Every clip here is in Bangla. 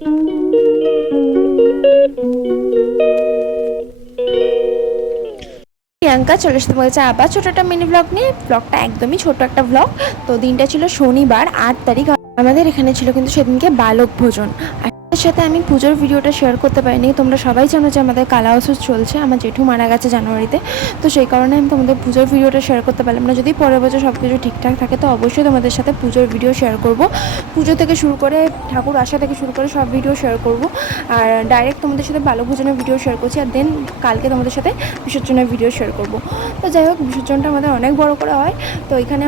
প্রিয়াঙ্কা চলে আসতে বলেছে আবার ছোট একটা মিনি ব্লগ নিয়ে। ব্লগটা একদমই ছোট একটা ব্লগ। তো দিনটা ছিল শনিবার 8 তারিখ। আমাদের এখানে ছিল কিন্তু সেদিনকে বালক ভোজন। আর সাথে আমি পুজোর ভিডিওটা শেয়ার করতে পারিনি। তোমরা সবাই জানো যে আমাদের কালা ওষুধ চলছে, আমার জেঠু মারা গেছে জানুয়ারিতে। তো সেই কারণে আমি তোমাদের পুজোর ভিডিওটা শেয়ার করতে পারলাম না। যদি পরের বছর সব কিছু ঠিকঠাক থাকে তো অবশ্যই তোমাদের সাথে পুজোর ভিডিও শেয়ার করব। পুজো থেকে শুরু করে ঠাকুর আসা থেকে শুরু করে সব ভিডিও শেয়ার করব। আর ডাইরেক্ট তোমাদের সাথে বালক ভোজনের ভিডিও শেয়ার করছি, আর দেন কালকে তোমাদের সাথে বিসর্জনের ভিডিও শেয়ার করব। তো যাই হোক, বিসর্জনটা আমাদের অনেক বড় করে হয়। তো এখানে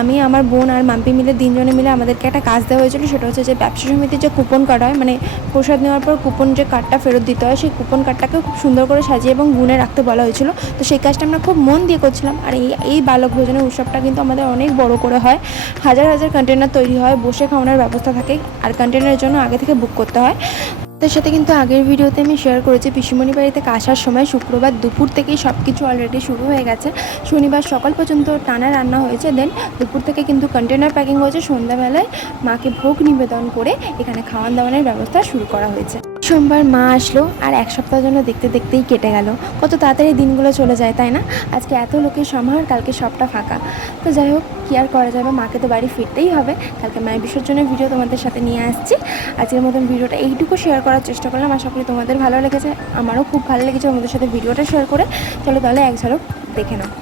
আমি আমার বোন আর মাম্পি মিলে 3 জনে মিলে আমাদেরকে একটা কাজ দেওয়া হয়েছিল। সেটা হচ্ছে যে ব্যবসা সমিতির যে কুপন কার্ড হয়, মানে প্রসাদ নেওয়ার পর কুপন যে কার্ডটা ফেরত দিতে হয়, সেই কুপন কার্ডটাকে খুব সুন্দর করে সাজিয়ে এবং গুনে রাখতে বলা হয়েছিল। তো সেই কাজটা আমরা খুব মন দিয়ে করছিলাম। আর এই বালক ভোজনের উৎসবটা কিন্তু আমাদের অনেক বড় করে হয়। হাজার হাজার কন্টেনার তৈরি হয়, বসে খাওয়ানোর ব্যবস্থা থাকে, আর কন্টেনারের জন্য আগে থেকে বুক করতে হয়। তার সাথে কিন্তু আগের ভিডিওতে আমি শেয়ার করেছি পিসিমণি বাড়ি থেকে আসার সময় শুক্রবার দুপুর থেকেই সব কিছু অলরেডি শুরু হয়ে গেছে। শনিবার সকাল পর্যন্ত টানা রান্না হয়েছে, দেন দুপুর থেকে কিন্তু কন্টেনার প্যাকিং হয়েছে। সন্ধ্যাবেলায় মাকে ভোগ নিবেদন করে এখানে খাওয়ান দাওয়ানোর ব্যবস্থা শুরু করা হয়েছে। সোমবার মা আসলো, আর এক সপ্তাহের জন্য দেখতে দেখতেই কেটে গেল। কত তাড়াতাড়ি দিনগুলো চলে যায়, তাই না? আজকে এত লোকের সমাহার, কালকে সবটা ফাঁকা। তো যাই হোক, কী আর করা যাবে, মাকে তো বাড়ি ফিরতেই হবে। কালকে মায়ের বিসর্জনের ভিডিও তোমাদের সাথে নিয়ে আসছি। আজকের মতন ভিডিওটা এইটুকু শেয়ার করার চেষ্টা করলাম। আশা করি তোমাদের ভালো লেগেছে, আমারও খুব ভালো লেগেছে তোমাদের সাথে ভিডিওটা শেয়ার করে। চলো তাহলে এক ঝলক দেখে নাও।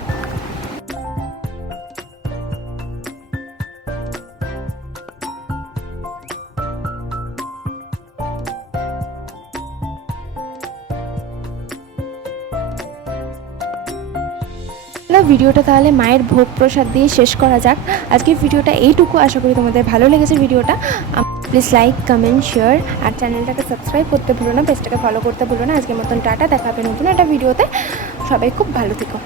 ভিডিওটা তাহলে মায়ের ভোগ প্রসাদ দিয়ে শেষ করা যাক। আজকের ভিডিওটা এইটুকু, আশা করি তোমাদের ভালো লেগেছে ভিডিওটা। প্লিজ লাইক, কমেন্ট, শেয়ার, আর চ্যানেলটাকে সাবস্ক্রাইব করতে ভুলো না, পেজটাকে ফলো করতে ভুলো না। আজকের মতন টাটা, দেখা হবে নতুন একটা ভিডিওতে। সবাই খুব ভালো থেকো।